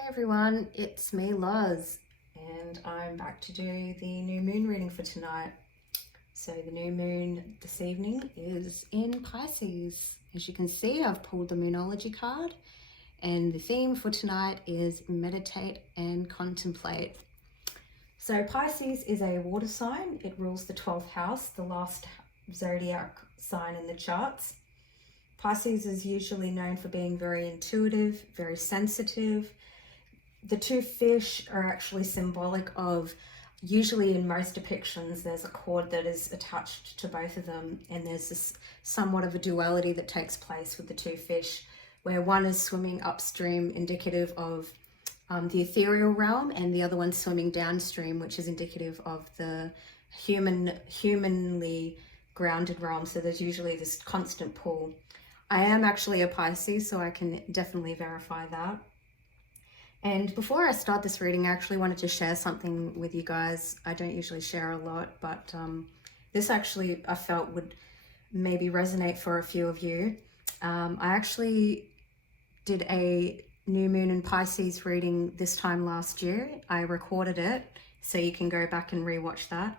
Hey everyone, it's me Loz, and I'm back to do the new moon reading for tonight. So the new moon this evening is in Pisces. As you can see, I've pulled the Moonology card, and the theme for tonight is meditate and contemplate. So Pisces is a water sign. It rules the 12th house, the last zodiac sign in the charts. Pisces is usually known for being very intuitive, very sensitive. The two fish are actually symbolic of, usually in most depictions, there's a cord that is attached to both of them, and there's this somewhat of a duality that takes place with the two fish, where one is swimming upstream, indicative of the ethereal realm, and the other one's swimming downstream, which is indicative of the humanly grounded realm. So there's usually this constant pull. I am actually a Pisces, so I can definitely verify that. And before I start this reading, I actually wanted to share something with you guys. I don't usually share a lot, but this actually I felt would maybe resonate for a few of you. I actually did a new moon in Pisces reading this time last year. I recorded it, so you can go back and rewatch that.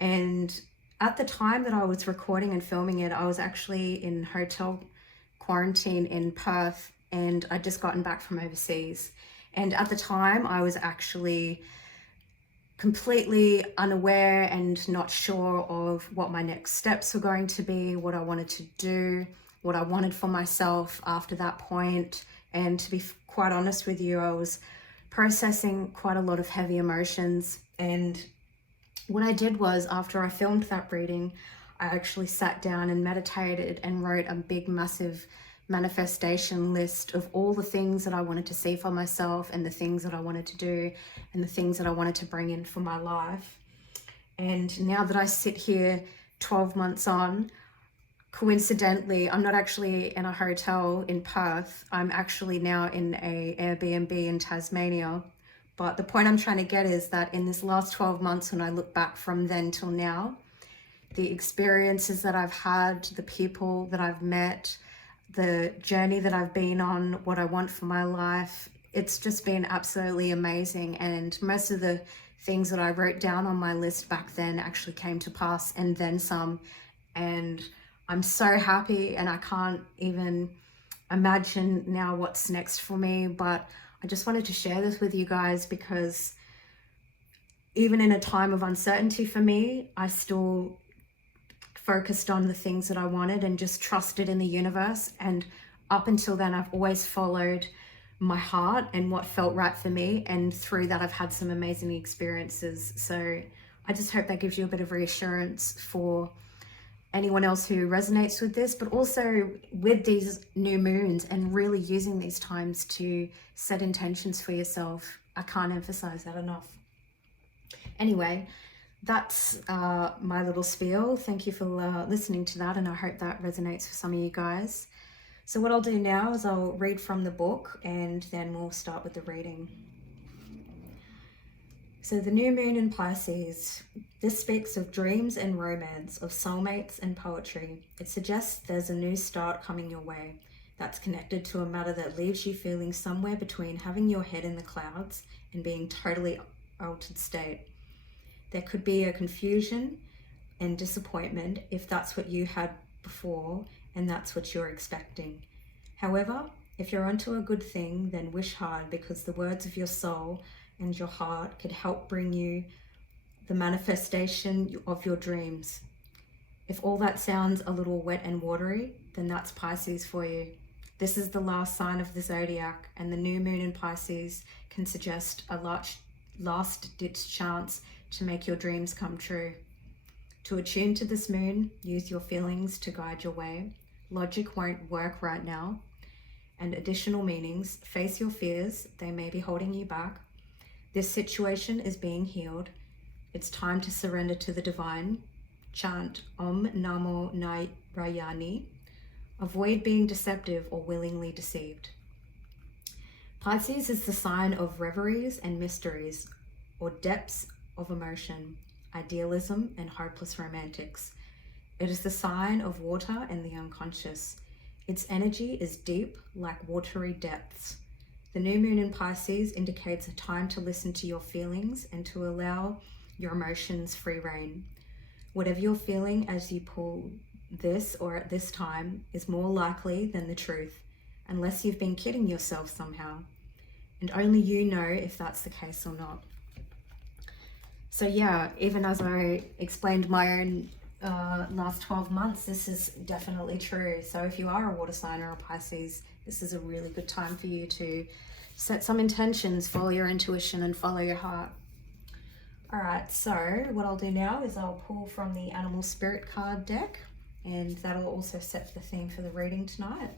And at the time that I was recording and filming it, I was actually in hotel quarantine in Perth, and I'd just gotten back from overseas. And at the time, I was actually completely unaware and not sure of what my next steps were going to be, what I wanted to do, what I wanted for myself after that point. And to be quite honest with you, I was processing quite a lot of heavy emotions. And what I did was, after I filmed that reading, I actually sat down and meditated and wrote a big, massive manifestation list of all the things that I wanted to see for myself, and the things that I wanted to do, and the things that I wanted to bring in for my life. And now that I sit here 12 months on, coincidentally, I'm not actually in a hotel in Perth. I'm actually now in a Airbnb in Tasmania. But the point I'm trying to get is that in this last 12 months, when I look back from then till now, the experiences that I've had, the people that I've met, the journey that I've been on, what I want for my life, it's just been absolutely amazing. And most of the things that I wrote down on my list back then actually came to pass, and then some. And I'm so happy, and I can't even imagine now what's next for me. But I just wanted to share this with you guys, because even in a time of uncertainty for me, I still focused on the things that I wanted and just trusted in the universe. And up until then, I've always followed my heart and what felt right for me. And through that, I've had some amazing experiences. So I just hope that gives you a bit of reassurance for anyone else who resonates with this, but also with these new moons and really using these times to set intentions for yourself. I can't emphasize that enough. Anyway, that's my little spiel. Thank you for listening to that, and I hope that resonates for some of you guys. So what I'll do now is I'll read from the book, and then we'll start with the reading. So the new moon in Pisces, this speaks of dreams and romance, of soulmates and poetry. It suggests there's a new start coming your way that's connected to a matter that leaves you feeling somewhere between having your head in the clouds and being totally altered state. There could be a confusion and disappointment if that's what you had before and that's what you're expecting. However, if you're onto a good thing, then wish hard, because the words of your soul and your heart could help bring you the manifestation of your dreams. If all that sounds a little wet and watery, then that's Pisces for you. This is the last sign of the zodiac, and the new moon in Pisces can suggest a last-ditch chance to make your dreams come true. To attune to this moon, use your feelings to guide your way. Logic won't work right now. And additional meanings, face your fears, they may be holding you back. This situation is being healed. It's time to surrender to the divine. Chant Om Namo Narayani. Avoid being deceptive or willingly deceived. Pisces is the sign of reveries and mysteries, or depths of emotion, idealism, and hopeless romantics. It is the sign of water and the unconscious. Its energy is deep, like watery depths. The new moon in Pisces indicates a time to listen to your feelings and to allow your emotions free rein. Whatever you're feeling as you pull this or at this time is more likely than the truth, unless you've been kidding yourself somehow. And only you know if that's the case or not. So yeah, even as I explained my own last 12 months, this is definitely true. So if you are a water sign or a Pisces, this is a really good time for you to set some intentions, follow your intuition and follow your heart. All right, so what I'll do now is I'll pull from the Animal Spirit card deck, and that'll also set the theme for the reading tonight.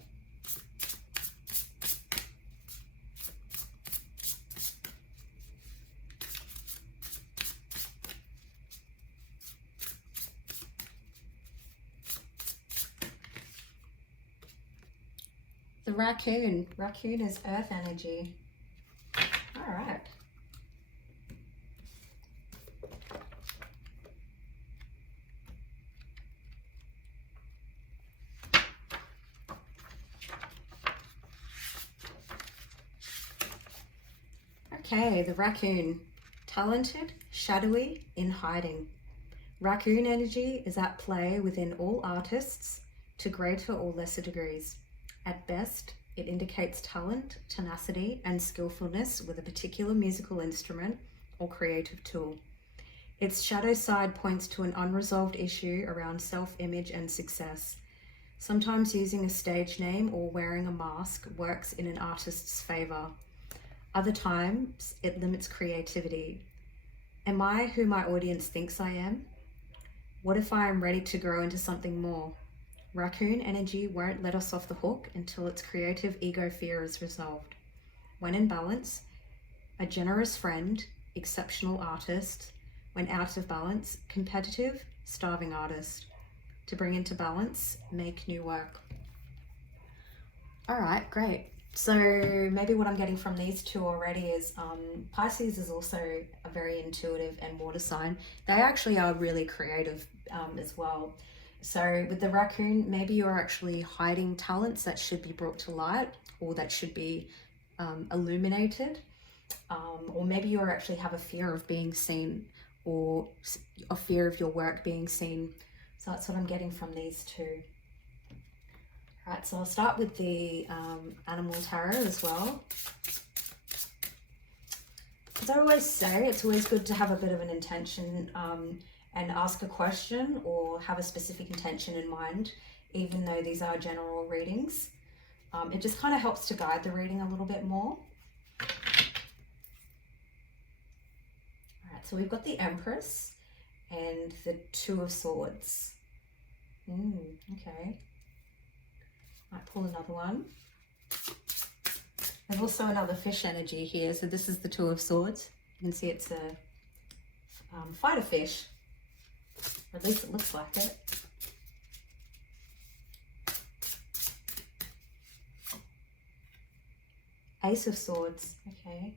The raccoon. Raccoon is earth energy. All right. Okay, the raccoon. Talented, shadowy, in hiding. Raccoon energy is at play within all artists to greater or lesser degrees. At best, it indicates talent, tenacity, and skillfulness with a particular musical instrument or creative tool. Its shadow side points to an unresolved issue around self-image and success. Sometimes using a stage name or wearing a mask works in an artist's favor. Other times, it limits creativity. Am I who my audience thinks I am? What if I am ready to grow into something more? Raccoon energy won't let us off the hook until its creative ego fear is resolved. When in balance, a generous friend, exceptional artist. When out of balance, competitive, starving artist. To bring into balance, make new work. All right, great. So maybe what I'm getting from these two already is Pisces is also a very intuitive and water sign. They actually are really creative as well. So with the raccoon, maybe you're actually hiding talents that should be brought to light or that should be illuminated. Or maybe you actually have a fear of being seen or a fear of your work being seen. So that's what I'm getting from these two. All right, so I'll start with the Animal Tarot as well. As I always say, it's always good to have a bit of an intention and ask a question or have a specific intention in mind, even though these are general readings. It just kind of helps to guide the reading a little bit more. All right, so we've got the Empress and the Two of Swords. Okay. Might pull another one. There's also another fish energy here. So this is the Two of Swords. You can see it's a fighter fish. Or at least it looks like it. Ace of Swords. Okay.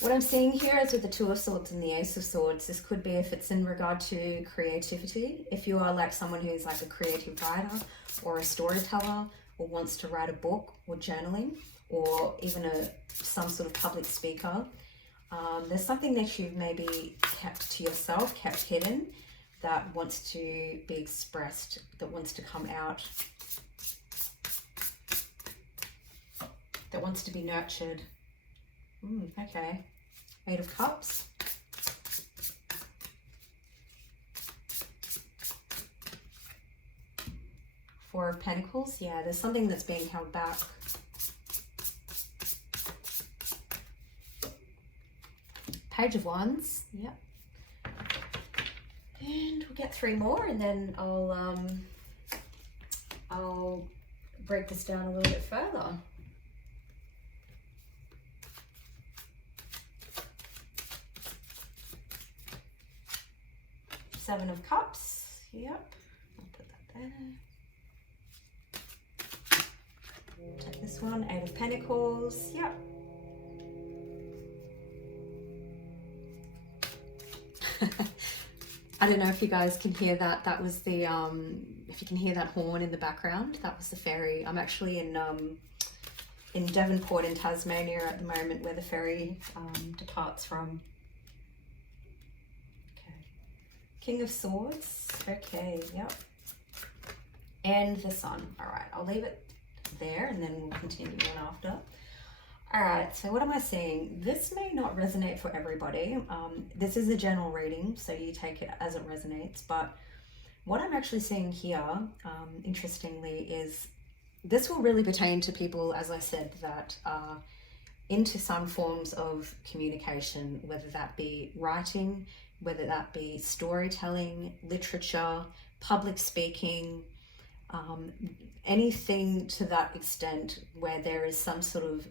What I'm seeing here is with the Two of Swords and the Ace of Swords, this could be if it's in regard to creativity. If you are like someone who's like a creative writer or a storyteller or wants to write a book or journaling or even some sort of public speaker, there's something that you've maybe kept to yourself, kept hidden, that wants to be expressed, that wants to come out, that wants to be nurtured. Okay. Eight of Cups. Four of Pentacles. Yeah, there's something that's being held back. Page of Wands. Yep. And we'll get three more, and then I'll break this down a little bit further. Seven of Cups. Yep. I'll put that there. Take this one, Eight of Pentacles. Yep. I don't know if you guys can hear that. That was the, if you can hear that horn in the background, that was the ferry. I'm actually in Devonport in Tasmania at the moment, where the ferry departs from. Okay. King of Swords. Okay, yep. And the Sun. All right, I'll leave it there and then we'll continue on after. All right, so what am I seeing? This may not resonate for everybody. This is a general reading, so you take it as it resonates. But what I'm actually seeing here, interestingly, is this will really pertain to people, as I said, that are into some forms of communication, whether that be writing, whether that be storytelling, literature, public speaking, anything to that extent where there is some sort of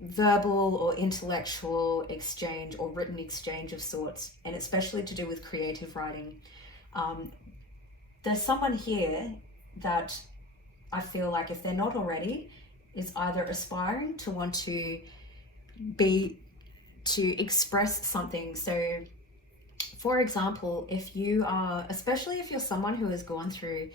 verbal or intellectual exchange or written exchange of sorts, and especially to do with creative writing. There's someone here that I feel like, if they're not already, is either aspiring to want to express something. So for example, if you are, especially if you're someone who has gone through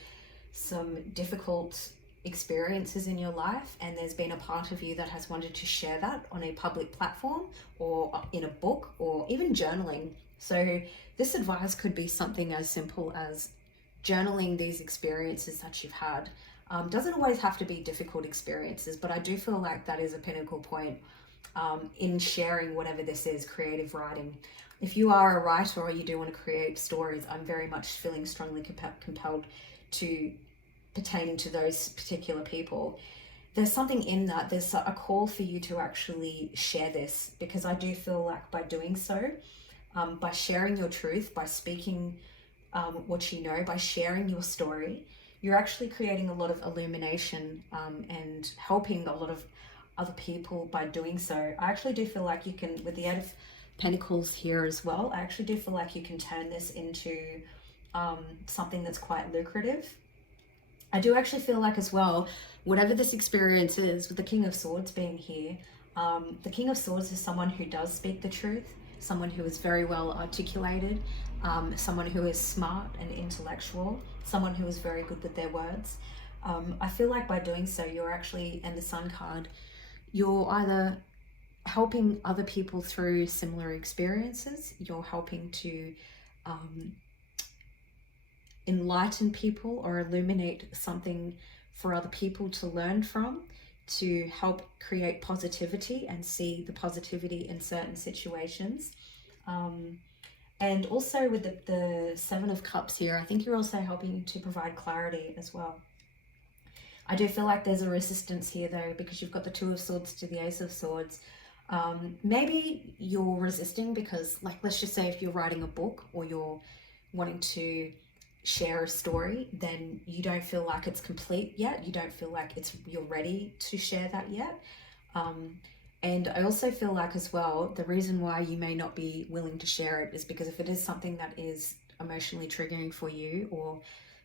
some difficult experiences in your life, and there's been a part of you that has wanted to share that on a public platform or in a book or even journaling. So this advice could be something as simple as journaling these experiences that you've had. Doesn't always have to be difficult experiences, but I do feel like that is a pinnacle point in sharing whatever this is, creative writing. If you are a writer or you do want to create stories, I'm very much feeling strongly compelled to pertaining to those particular people. There's something in that. There's a call for you to actually share this, because I do feel like by doing so, by sharing your truth, by speaking what you know, by sharing your story, you're actually creating a lot of illumination and helping a lot of other people by doing so. I actually do feel like you can, with the Eight of Pentacles here as well, I actually do feel like you can turn this into something that's quite lucrative. I do actually feel like as well, whatever this experience is, with the King of Swords being here, the King of Swords is someone who does speak the truth, someone who is very well articulated, someone who is smart and intellectual, someone who is very good with their words. I feel like by doing so, you're actually, and the Sun card, you're either helping other people through similar experiences, you're helping to enlighten people or illuminate something for other people to learn from, to help create positivity and see the positivity in certain situations. And also with the Seven of Cups here, I think you're also helping to provide clarity as well. I do feel like there's a resistance here though, because you've got the Two of Swords to the Ace of Swords. Maybe you're resisting because, like, let's just say if you're writing a book or you're wanting to share a story, then you don't feel like it's complete yet. You don't feel like you're ready to share that yet. And I also feel like as well, the reason why you may not be willing to share it is because if it is something that is emotionally triggering for you, or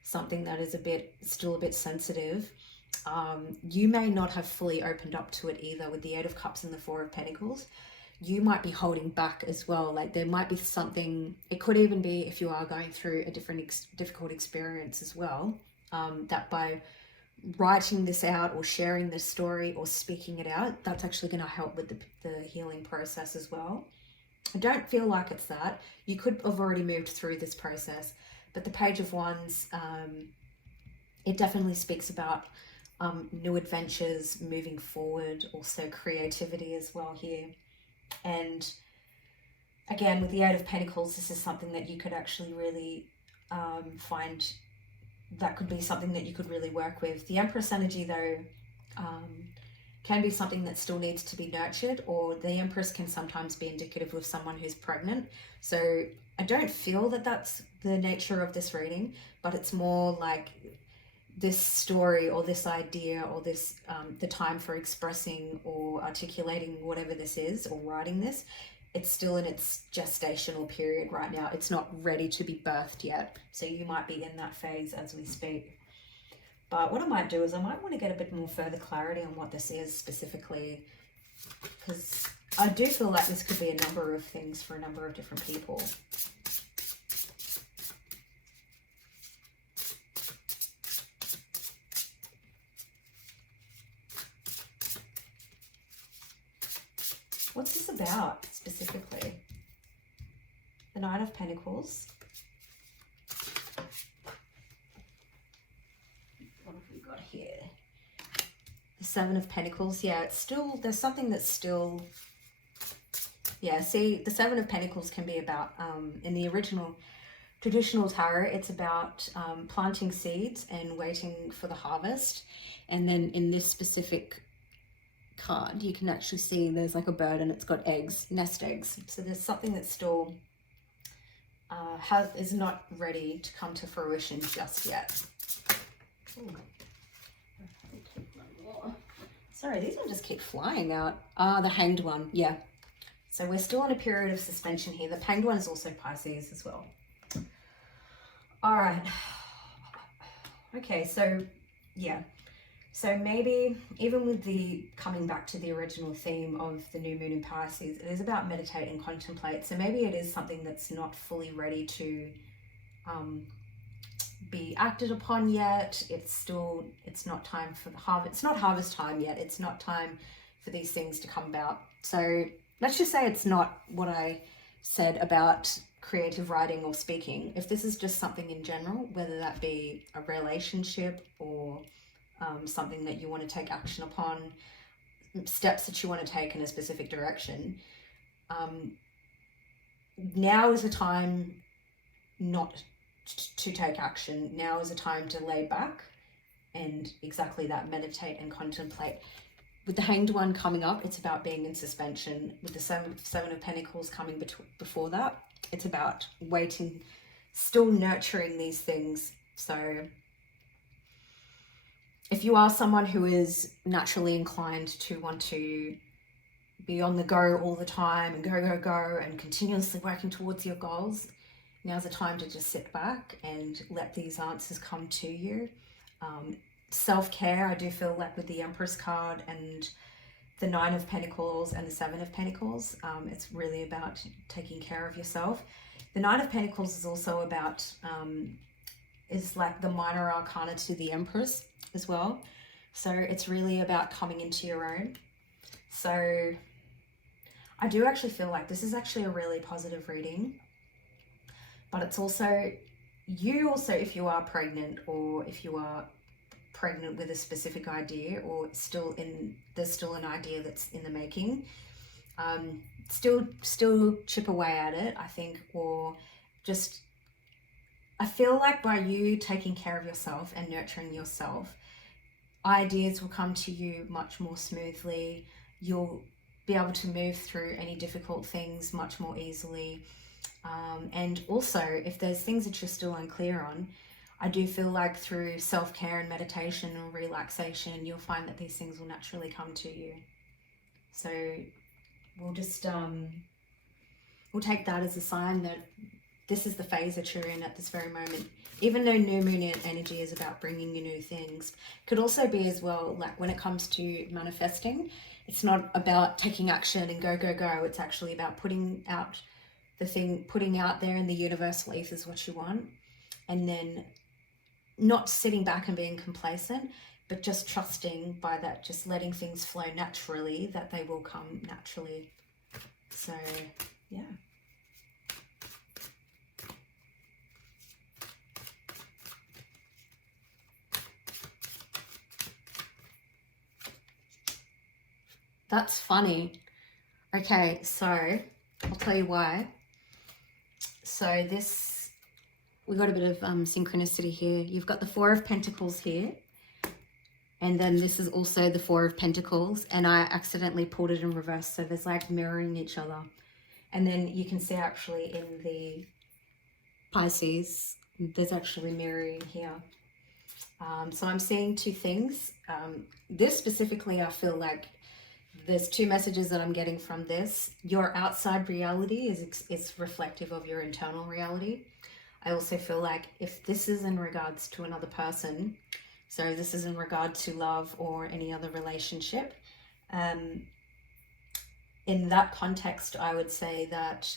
something that is still a bit sensitive, you may not have fully opened up to it either. With the Eight of Cups and the Four of Pentacles, you might be holding back as well. Like there might be something, it could even be if you are going through a difficult experience as well, that by writing this out or sharing this story or speaking it out, that's actually going to help with the healing process as well. I don't feel like it's that. You could have already moved through this process, but the Page of Wands, it definitely speaks about new adventures, moving forward, also creativity as well here. And again, with the Eight of Pentacles, this is something that you could actually really find, that could be something that you could really work with. The Empress energy though can be something that still needs to be nurtured, or the Empress can sometimes be indicative of someone who's pregnant. So I don't feel that that's the nature of this reading, but it's more like this story or this idea or this the time for expressing or articulating whatever this is, or writing this, it's still in its gestational period right now. It's not ready to be birthed yet, so you might be in that phase as we speak. But what I might do is I might want to get a bit more further clarity on what this is specifically, because I do feel like this could be a number of things for a number of different people. What's this about specifically? The Nine of Pentacles. What have we got here? The Seven of Pentacles. Yeah, it's still, there's something that's still, yeah, see, the Seven of Pentacles can be about, in the original traditional tarot, it's about planting seeds and waiting for the harvest. And then in this specific card, you can actually see there's like a bird and it's got eggs, nest eggs. So there's something that's still is not ready to come to fruition just yet. Ooh. Sorry, these ones just keep flying out. The Hanged One, yeah. So we're still in a period of suspension here. The Hanged One is also Pisces as well. All right. Okay, so yeah. So maybe even with the coming back to the original theme of the new moon in Pisces, it is about meditate and contemplate. So maybe it is something that's not fully ready to be acted upon yet. It's not time for the harvest. It's not harvest time yet. It's not time for these things to come about. So let's just say it's not what I said about creative writing or speaking. If this is just something in general, whether that be a relationship or something that you want to take action upon, steps that you want to take in a specific direction, now is the time not to take action. Now is a time to lay back and exactly that, meditate and contemplate. With the Hanged One coming up, it's about being in suspension. With the Seven of Pentacles coming before that, it's about waiting, still nurturing these things. So if you are someone who is naturally inclined to want to be on the go all the time and go and continuously working towards your goals, now's the time to just sit back and let these answers come to you. Self-care, I do feel like with the Empress card and the Nine of Pentacles and the Seven of Pentacles, it's really about taking care of yourself. The Nine of Pentacles is also about, is like the minor arcana to the Empress as well. So it's really about coming into your own. So I do actually feel like this is actually a really positive reading, but it's also, if you are pregnant, or if you are pregnant with a specific idea, or there's still an idea that's in the making, still chip away at it, I think, or just, I feel like by you taking care of yourself and nurturing yourself, ideas will come to you much more smoothly. You'll be able to move through any difficult things much more easily. And also, if there's things that you're still unclear on, I do feel like through self-care and meditation and relaxation, you'll find that these things will naturally come to you. So we'll just, we'll take that as a sign that this is the phase that you're in at this very moment. Even though new moon energy is about bringing you new things, it could also be as well, like when it comes to manifesting, it's not about taking action and go. It's actually about putting out the thing, putting out there in the universal ethers what you want, and then not sitting back and being complacent, but just trusting by that, just letting things flow naturally, that they will come naturally. So yeah. That's funny. Okay, so I'll tell you why. So this, we've got a bit of synchronicity here. You've got the Four of Pentacles here, and then this is also the Four of Pentacles, and I accidentally pulled it in reverse, so there's like mirroring each other. And then you can see actually in the Pisces, there's actually mirroring here. So I'm seeing two things. This specifically, I feel like there's two messages that I'm getting from this. Your outside reality is reflective of your internal reality. I also feel like if this is in regards to another person, So this is in regard to love or any other relationship. In that context, I would say that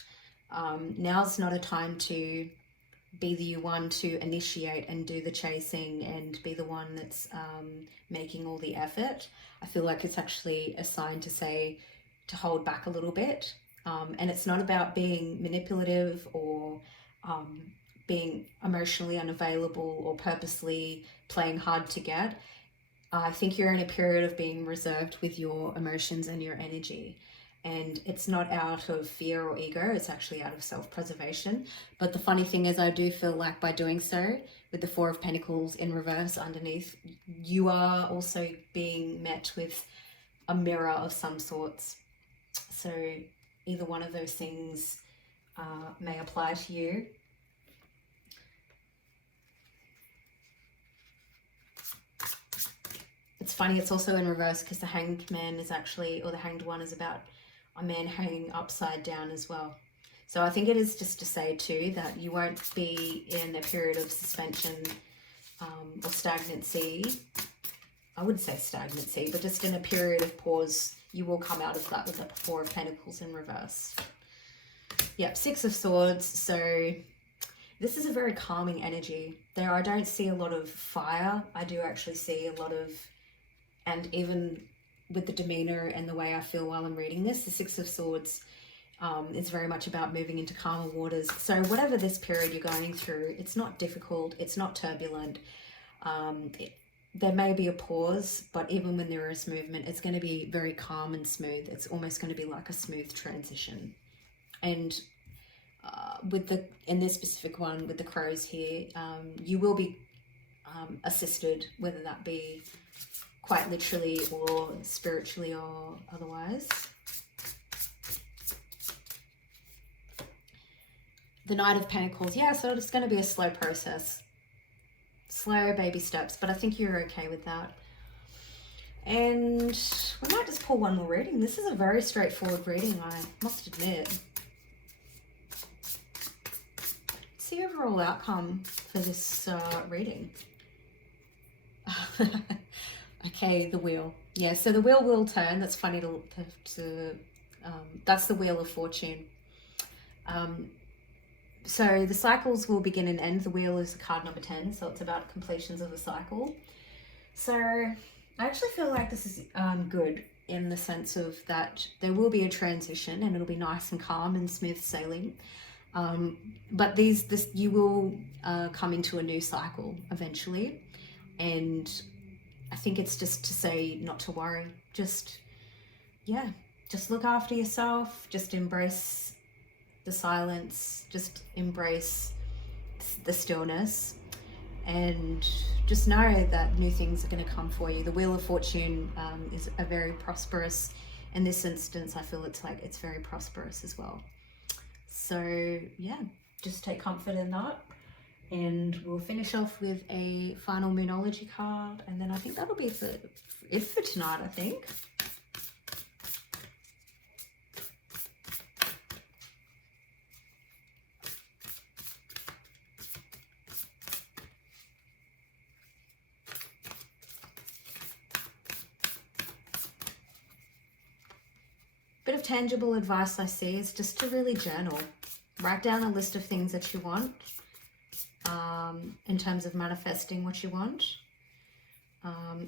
now's not a time to be the one to initiate and do the chasing and be the one that's making all the effort. I feel like it's actually a sign to say to hold back a little bit. And it's not about being manipulative or being emotionally unavailable or purposely playing hard to get. I think you're in a period of being reserved with your emotions and your energy. And it's not out of fear or ego, it's actually out of self-preservation. But the funny thing is, I do feel like by doing so, with the Four of Pentacles in reverse underneath, you are also being met with a mirror of some sorts. So either one of those things may apply to you. It's funny, it's also in reverse because the Hanged Man is actually, or the Hanged One is about a man hanging upside down as well. So I think it is just to say too that you won't be in a period of suspension or stagnancy. I wouldn't say stagnancy, but just in a period of pause. You will come out of that with the Four of Pentacles in reverse. Yep, Six of Swords. So this is a very calming energy. There, I don't see a lot of fire. I do actually see a lot of, and even with the demeanor and the way I feel while I'm reading this, the Six of Swords is very much about moving into calmer waters. So whatever this period you're going through, it's not difficult, it's not turbulent. There may be a pause, but even when there is movement, it's going to be very calm and smooth. It's almost going to be like a smooth transition. And in this specific one with the crows here, you will be assisted, whether that be quite literally or spiritually or otherwise. The Knight of Pentacles, yeah, so it's going to be a slow process. Slow baby steps, but I think you're okay with that. And we might just pull one more reading. This is a very straightforward reading, I must admit. What's the overall outcome for this reading? Okay, the wheel. Yeah, so the wheel will turn. That's funny that's the Wheel of Fortune. So the cycles will begin and end. The wheel is card number 10, so it's about completions of a cycle. So I actually feel like this is good in the sense of that there will be a transition and it'll be nice and calm and smooth sailing. But you will come into a new cycle eventually. And I think it's just to say not to worry. Just look after yourself. Just embrace the silence. Just embrace the stillness. And just know that new things are going to come for you. The Wheel of Fortune is a very prosperous, in this instance, I feel it's very prosperous as well. So yeah, just take comfort in that. And we'll finish off with a final Moonology card, and then I think that'll be it for tonight, I think. Bit of tangible advice I see is just to really journal. Write down a list of things that you want. In terms of manifesting what you want.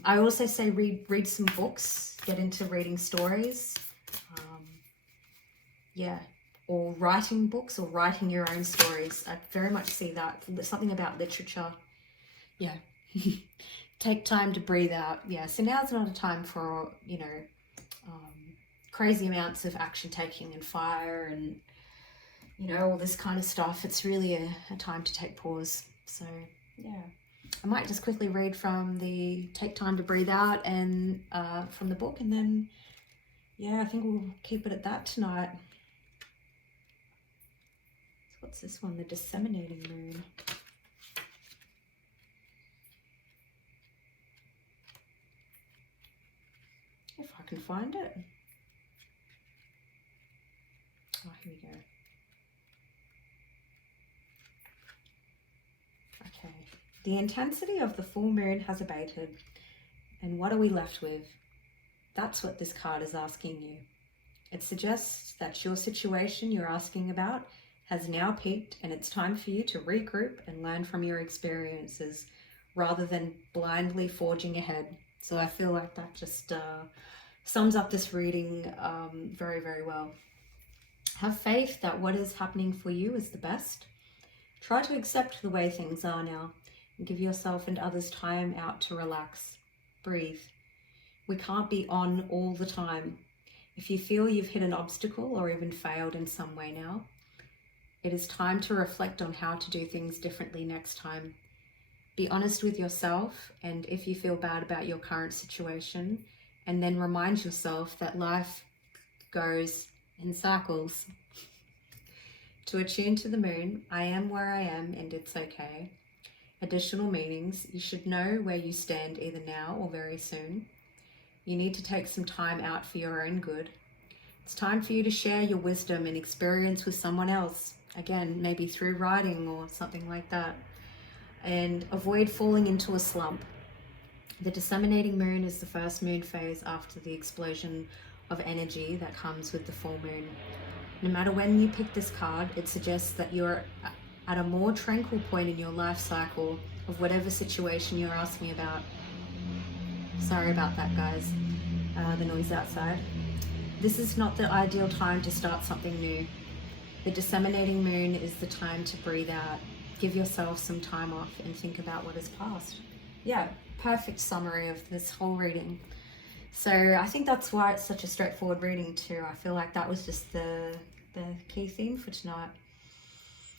I also say read some books, get into reading stories, or writing books or writing your own stories. I very much see that. Something about literature. Yeah. Take time to breathe out. Yeah, so now's not a time for, crazy amounts of action taking and fire and, all this kind of stuff. It's really a time to take pause. So yeah, I might just quickly read from the Take Time to Breathe Out and from the book, and then yeah, I think we'll keep it at that tonight. So what's this one? The Disseminating Moon. If I can find it. Oh, here we go. Okay. The intensity of the full moon has abated. And what are we left with? That's what this card is asking you. It suggests that your situation you're asking about has now peaked, and it's time for you to regroup and learn from your experiences rather than blindly forging ahead. So I feel like that just sums up this reading very, very well. Have faith that what is happening for you is the best. Try to accept the way things are now and give yourself and others time out to relax. Breathe. We can't be on all the time. If you feel you've hit an obstacle or even failed in some way now, it is time to reflect on how to do things differently next time. Be honest with yourself, and if you feel bad about your current situation, and then remind yourself that life goes in cycles. To attune to the moon, I am where I am and it's okay. Additional meanings, you should know where you stand either now or very soon. You need to take some time out for your own good. It's time for you to share your wisdom and experience with someone else. Again, maybe through writing or something like that. And avoid falling into a slump. The disseminating moon is the first moon phase after the explosion of energy that comes with the full moon. No matter when you pick this card, it suggests that you're at a more tranquil point in your life cycle of whatever situation you're asking about. Sorry about that, guys, the noise outside. This is not the ideal time to start something new. The disseminating moon is the time to breathe out. Give yourself some time off and think about what is past. Yeah, perfect summary of this whole reading. So I think that's why it's such a straightforward reading too. I feel like that was just the key theme for tonight.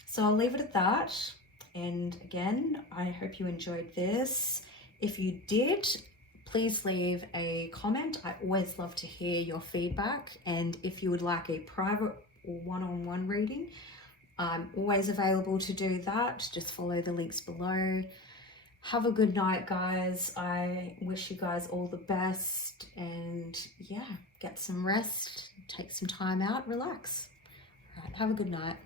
So I'll leave it at that. And again, I hope you enjoyed this. If you did, please leave a comment. I always love to hear your feedback. And if you would like a private or one-on-one reading, I'm always available to do that. Just follow the links below. Have a good night, guys. I wish you guys all the best, and yeah, get some rest, take some time out, relax. All right, have a good night.